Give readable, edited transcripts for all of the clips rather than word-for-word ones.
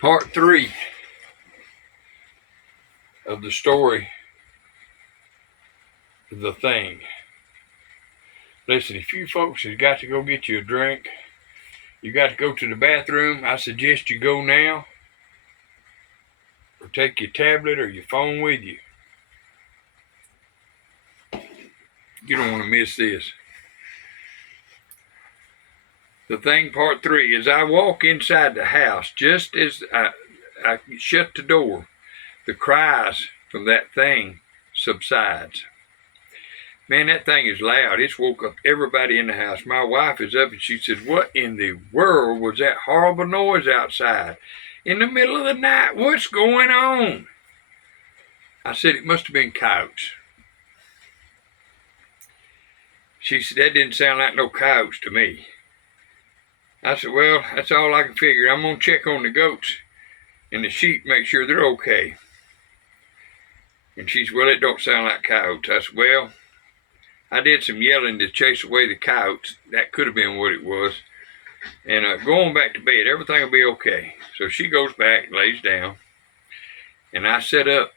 Part 3 of the story of The Thing. Listen, if you folks has got to go get you a drink, you got to go to the bathroom, I suggest you go now, or take your tablet or your phone with you. You don't want to miss this. The Thing Part 3. As I walk inside the house, just as I shut the door, the cries from that thing subsides. Man, that thing is loud. It's woke up everybody in the house. My wife is up and she says, "What in the world was that horrible noise outside? In the middle of the night, what's going on?" I said, "It must have been coyotes." She said, "That didn't sound like no coyotes to me." I said, "Well, that's all I can figure. I'm going to check on the goats and the sheep, make sure they're okay." And she said, "Well, it don't sound like coyotes." I said, "Well, I did some yelling to chase away the coyotes. That could have been what it was. And go on back to bed. Everything will be okay." So she goes back and lays down. And I sat up.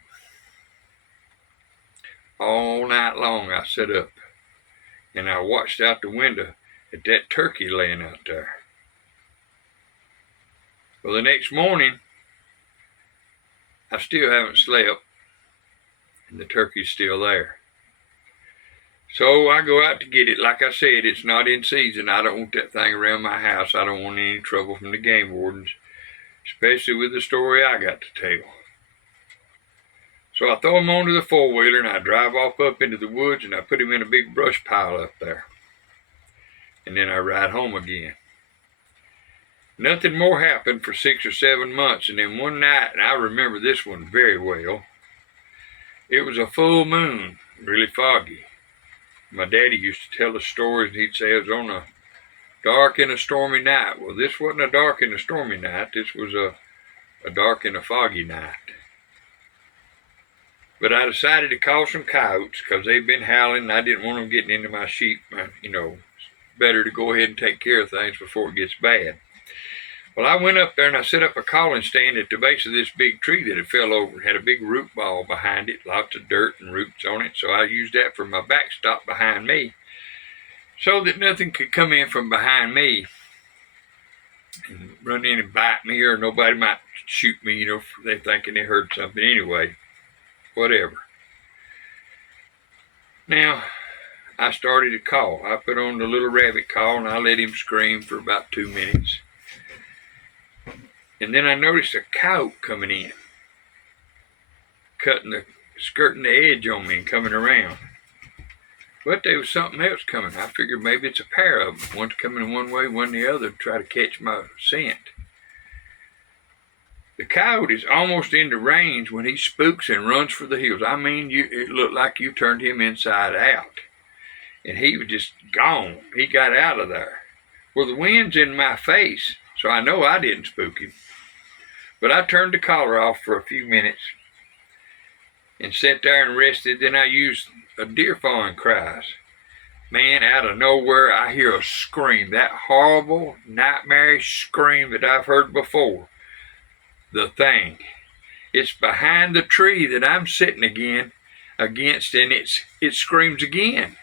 All night long I sat up. And I watched out the window at that turkey laying out there. Well, the next morning, I still haven't slept. And the turkey's still there. So I go out to get it. Like I said, it's not in season. I don't want that thing around my house. I don't want any trouble from the game wardens, especially with the story I got to tell. So I throw him onto the four-wheeler and I drive off up into the woods and I put him in a big brush pile up there. And then I ride home again. Nothing more happened for 6 or 7 months, and then one night, and I remember this one very well, it was a full moon, really foggy. My daddy used to tell us stories, and he'd say it was on a dark and a stormy night. Well, this wasn't a dark and a stormy night. This was a dark and a foggy night. But I decided to call some coyotes because they'd been howling, and I didn't want them getting into my sheep. It's better to go ahead and take care of things before it gets bad. Well, I went up there and I set up a calling stand at the base of this big tree that had fell over. It had a big root ball behind it, lots of dirt and roots on it. So I used that for my backstop behind me so that nothing could come in from behind me and run in and bite me, or nobody might shoot me, if they're thinking they heard something. Anyway, whatever. Now, I started to call. I put on the little rabbit call and I let him scream for about 2 minutes. And then I noticed a coyote coming in, skirting the edge on me and coming around. But there was something else coming. I figured maybe it's a pair of them. One's coming one way, one the other, to try to catch my scent. The coyote is almost into range when he spooks and runs for the hills. I mean, it looked like you turned him inside out. And he was just gone. He got out of there. Well, the wind's in my face, so I know I didn't spook him. But I turned the collar off for a few minutes and sat there and rested. Then I used a deer fawn cries. Man, out of nowhere, I hear a scream, that horrible, nightmarish scream that I've heard before. The Thing. It's behind the tree that I'm sitting against, and it screams again.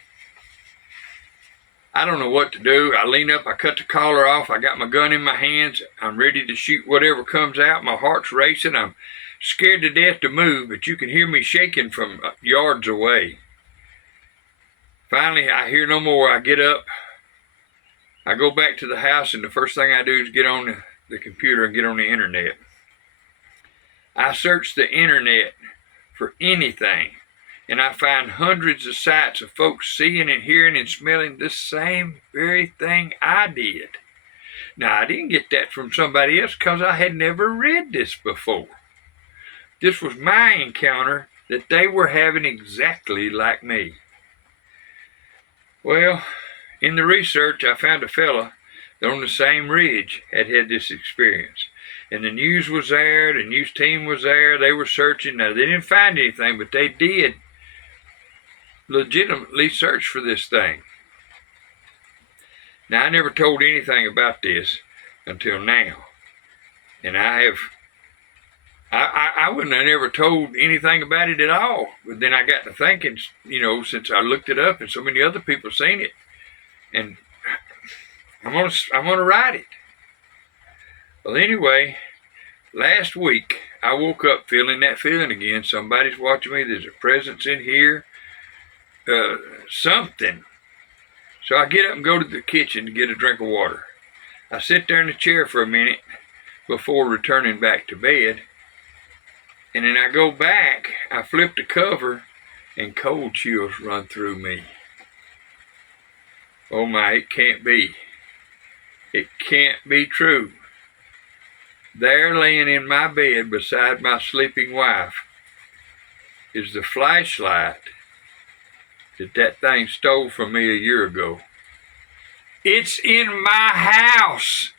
I don't know what to do. I lean up, I cut the collar off, I got my gun in my hands, I'm ready to shoot whatever comes out. My heart's racing, I'm scared to death to move, but you can hear me shaking from yards away. Finally, I hear no more. I get up, I go back to the house, and the first thing I do is get on the computer and get on the internet. I search the internet for anything, and I find hundreds of sites of folks seeing and hearing and smelling the same very thing I did. Now, I didn't get that from somebody else because I had never read this before. This was my encounter that they were having exactly like me. Well, in the research, I found a fella that on the same ridge had this experience. And the news was there, the news team was there, they were searching. Now, they didn't find anything, but they did legitimately search for this thing. Now, I never told anything about this until now. And I have I wouldn't have never told anything about it at all. But then I got to thinking, since I looked it up and so many other people seen it, and I'm gonna write it. Well, anyway, last week I woke up feeling that feeling again. Somebody's watching me. There's a presence in here. Something. So I get up and go to the kitchen to get a drink of water. I sit there in the chair for a minute before returning back to bed. And then I go back, I flip the cover, and cold chills run through me. Oh my, it can't be. It can't be true. There laying in my bed beside my sleeping wife is the flashlight that thing stole from me a year ago. It's in my house.